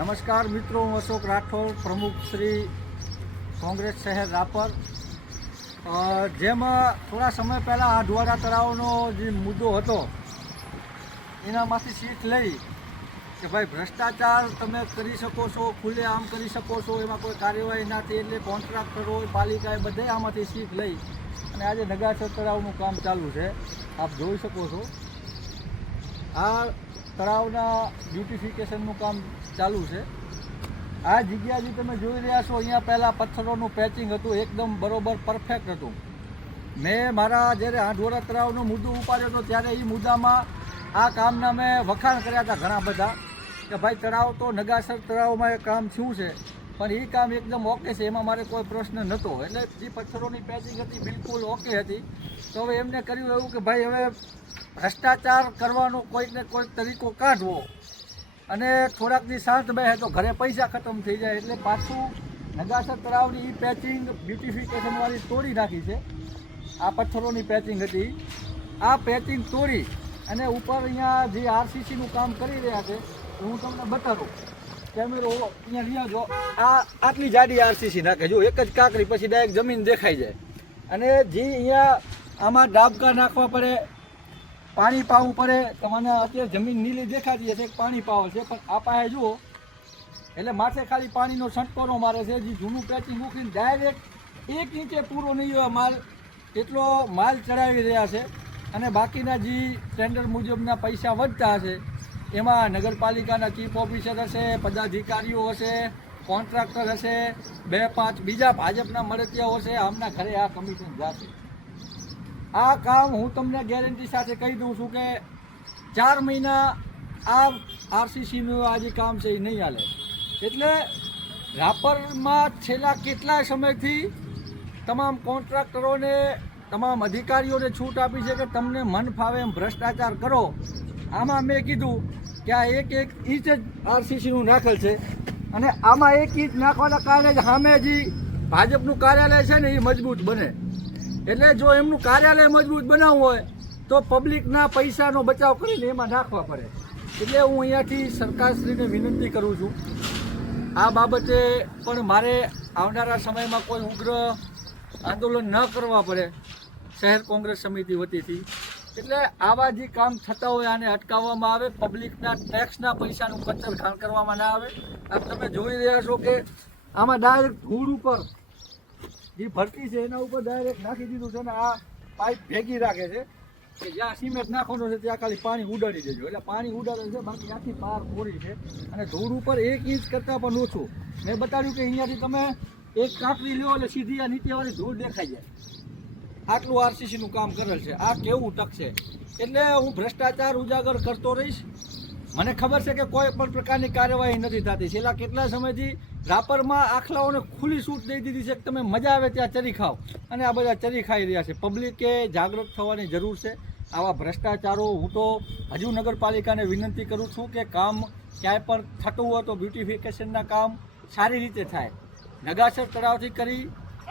નમસ્કાર મિત્રો, હું અશોક રાઠોડ, પ્રમુખ શ્રી કોંગ્રેસ શહેર રાપર. જેમાં થોડા સમય પહેલાં આ ઢોરા તળાવનો જે મુદ્દો હતો એનામાંથી શીખ લઈ કે ભાઈ ભ્રષ્ટાચાર તમે કરી શકો છો, ખુલ્લે આમ કરી શકો છો, એમાં કોઈ કાર્યવાહી નથી, એટલે કોન્ટ્રાક્ટરો પાલિકાએ બધે આમાંથી શીખ લઈ અને આજે નગાસર તળાવનું કામ ચાલુ છે. આપ જોઈ શકો છો આ તળાવના બ્યુટિફિકેશનનું કામ ચાલુ છે. આ જગ્યા જે તમે જોઈ રહ્યા છો અહીંયા પહેલાં પથ્થરોનું પેચિંગ હતું, એકદમ બરોબર પરફેક્ટ હતું. મેં મારા જ્યારે આ ઢોરા તળાવનો મુદ્દો ઉપાડ્યો હતો ત્યારે એ મુદ્દામાં આ કામના મેં વખાણ કર્યા હતા ઘણા બધા કે ભાઈ તળાવ તો નગાસર તળાવમાં એ કામ શું છે, પણ એ કામ એકદમ ઓકે છે, એમાં મારે કોઈ પ્રશ્ન નહોતો. એટલે જે પથ્થરોની પેચિંગ હતી બિલકુલ ઓકે હતી. તો હવે એમને કર્યું એવું કે ભાઈ હવે ભ્રષ્ટાચાર કરવાનો કોઈક ને કોઈક તરીકો કાઢવો અને થોડાક દી શાંત બેસે તો ઘરે પૈસા ખતમ થઈ જાય, એટલે પાછું નગાસર તળાવની એ પેચિંગ બ્યુટિફિકેશનવાળી તોડી નાખી છે. આ પથ્થરોની પેચિંગ હતી, આ પેચિંગ તોડી અને ઉપર અહીંયા જે આરસીસીનું કામ કરી રહ્યા છે હું તમને બતાવું. કેમેરો અહીંયા રહ્યા જો, આટલી જાડી આરસીસી નાખે, જો એક જ કાંકરી પછી ડાયરેક્ટ જમીન દેખાઈ જાય. અને જે અહીંયા આમાં ડાબકા નાખવા પડે, પાણી પાવું પડે. તમને અત્યારે જમીન નીલી દેખાતી હશે, પાણી પાવે છે, પણ આ પાસે જુઓ એટલે માથે ખાલી પાણીનો છંટકારો મારે છે. જે જૂનું પેચિંગ મૂકીને ડાયરેક્ટ 1 ઇંચે પૂરો નહીં હોય માલ, એટલો માલ ચડાવી રહ્યા છે. અને બાકીના જે ટેન્ડર મુજબના પૈસા વધતા હશે એમાં નગરપાલિકાના ચીફ ઓફિસર હશે, પદાધિકારીઓ હશે, કોન્ટ્રાક્ટર હશે, 2-5 બીજા ભાજપના મળતિયાઓ હશે, આમના ઘરે આ કમિશન જશે. આ કામ હું તમને ગેરંટી સાથે કહી દઉં છું કે 4 મહિના આ આરસીસીનું આ જે કામ છે એ નહીં હાલે. એટલે રાપરમાં છેલ્લા કેટલાય સમયથી તમામ કોન્ટ્રાક્ટરોને, તમામ અધિકારીઓને છૂટ આપી છે કે તમને મન ફાવે એમ ભ્રષ્ટાચાર કરો. આમાં મેં કીધું કે આ એક ઇંચ જ આરસીસીનું નાખેલ છે અને આમાં 1 ઇંચ નાખવાના કારણે જ સામે જે ભાજપનું કાર્યાલય છે ને એ મજબૂત બને. એટલે જો એમનું કાર્યાલય મજબૂત બનાવવું હોય તો પબ્લિકના પૈસાનો બચાવ કરીને એમાં નાખવા પડે. એટલે હું અહીંયાથી સરકારશ્રીને વિનંતી કરું છું આ બાબતે પણ મારે આવનારા સમયમાં કોઈ ઉગ્ર આંદોલન ન કરવા પડે શહેર કોંગ્રેસ સમિતિ વતીથી. એટલે આવા જે કામ થતા હોય આને અટકાવવામાં આવે, પબ્લિકના ટેક્સના પૈસાનું કચરખાણ કરવામાં ના આવે. આપ તમે જોઈ રહ્યા છો કે આમાં ડાયરેક્ટ ધૂળ ઉપર જે ભરતી છે એના ઉપર ડાયરેક્ટ નાખી દીધું છે ને આ પાઇપ ભેગી રાખે છે કે જ્યાં સિમેન્ટ નાખવાનો છે ત્યાં ખાલી પાણી ઉડાડી દેજો. એટલે પાણી ઉડાડે છે, બાકી આખી પાર પૂરી છે. અને ધૂળ ઉપર 1 ઇંચ કરતાં પણ ઓછું મેં બતાવ્યું કે અહીંયાથી તમે એક કાંકરી લ્યો એટલે સીધી આ નીચેવાળી ધૂળ દેખાઈ જાય. આટલું આરસીસીનું કામ કરેલ છે. આ કેવું ટકશે? એટલે હું ભ્રષ્ટાચાર ઉજાગર કરતો રહીશ. મને ખબર છે કે કોઈ પણ પ્રકારની કાર્યવાહી નથી થતી. છેલ્લા કેટલા સમયથી રાપરમાં આખલાઓને ખુલ્લી છૂટ દઈ દીધી છે કે તમે મજા આવે ત્યાં ચરી ખાઓ, અને આ બધા ચરી ખાઈ રહ્યા છે. પબ્લિકે જાગૃત થવાની જરૂર છે. આવા ભ્રષ્ટાચારો હું તો હજુ નગરપાલિકાને વિનંતી કરું છું કે કામ ક્યાંય પણ થતું હોય તો બ્યુટિફિકેશનના કામ સારી રીતે થાય. નગાસર તળાવથી કરી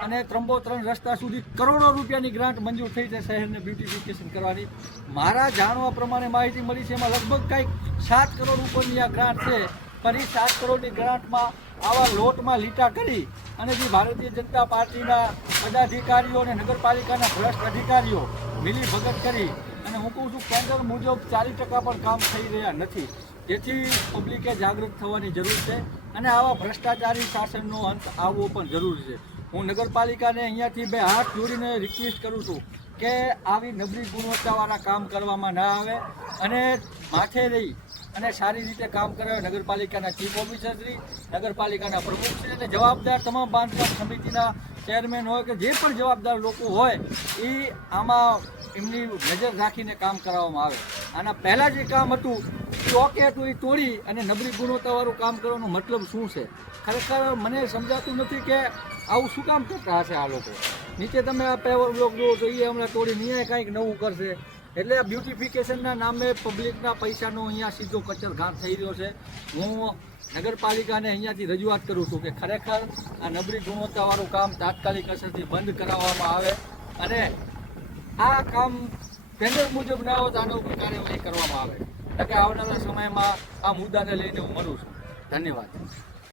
અને ત્રંબોતરણ રસ્તા સુધી કરોડો રૂપિયાની ગ્રાન્ટ મંજૂર થઈ છે શહેરને બ્યુટિફિકેશન કરવાની. મારા જાણવા પ્રમાણે માહિતી મળી છે એમાં લગભગ કંઈક 7 કરોડ ઉપરની આ ગ્રાન્ટ છે. પણ એ 7 કરોડની ગ્રાન્ટમાં આવા લોટમાં લીટા કરી અને જે ભારતીય જનતા પાર્ટીના પદાધિકારીઓ અને નગરપાલિકાના ભ્રષ્ટ અધિકારીઓ મિલી ભગત કરી અને હું કહું છું ટેન્ડર મુજબ 40% પણ કામ થઈ રહ્યા નથી. જેથી પબ્લિકે જાગૃત થવાની જરૂર છે અને આવા ભ્રષ્ટાચારી શાસનનો અંત આવવો પણ જરૂરી છે. હું નગરપાલિકાને અહીંયાથી 2 હાથ જોડીને રિક્વેસ્ટ કરું છું કે આવી નબળી ગુણવત્તાવાળા કામ કરવામાં ના આવે અને માથે રહી અને સારી રીતે કામ કરે. નગરપાલિકાના ચીફ ઓફિસરશ્રી, નગરપાલિકાના પ્રમુખશ્રી અને જવાબદાર તમામ બાંધકામ સમિતિના ચેરમેન હોય કે જે પણ જવાબદાર લોકો હોય એ આમાં એમની નજર રાખીને કામ કરાવવામાં આવે. આના પહેલાં જે કામ હતું એ ઓકે હતું, એ તોડી અને નબળી ગુણવત્તાવાળું કામ કરવાનો મતલબ શું છે? ખરેખર મને સમજાતું નથી કે આવું શું કામ કરતા હશે આ લોકો. નીચે તમે આ પેવર બ્લોક જુઓ તો એ હમણાં તોડી અહીંયા કાંઈક નવું કરશે. એટલે આ બ્યુટિફિકેશનના નામે પબ્લિકના પૈસાનો અહીંયા સીધો કચરઘાટ થઈ રહ્યો છે. હું નગરપાલિકાને અહીંયાથી રજૂઆત કરું છું કે ખરેખર આ નબળી ગુણવત્તાવાળું કામ તાત્કાલિક અસરથી બંધ કરાવવામાં આવે અને આ કામ ટેન્ડર મુજબ ના હોય તો આનો ઉપર કાર્યવાહી કરવામાં આવે. એટલે કે આવનારા સમયમાં આ મુદ્દાને લઈને હું મળું છું. ધન્યવાદ.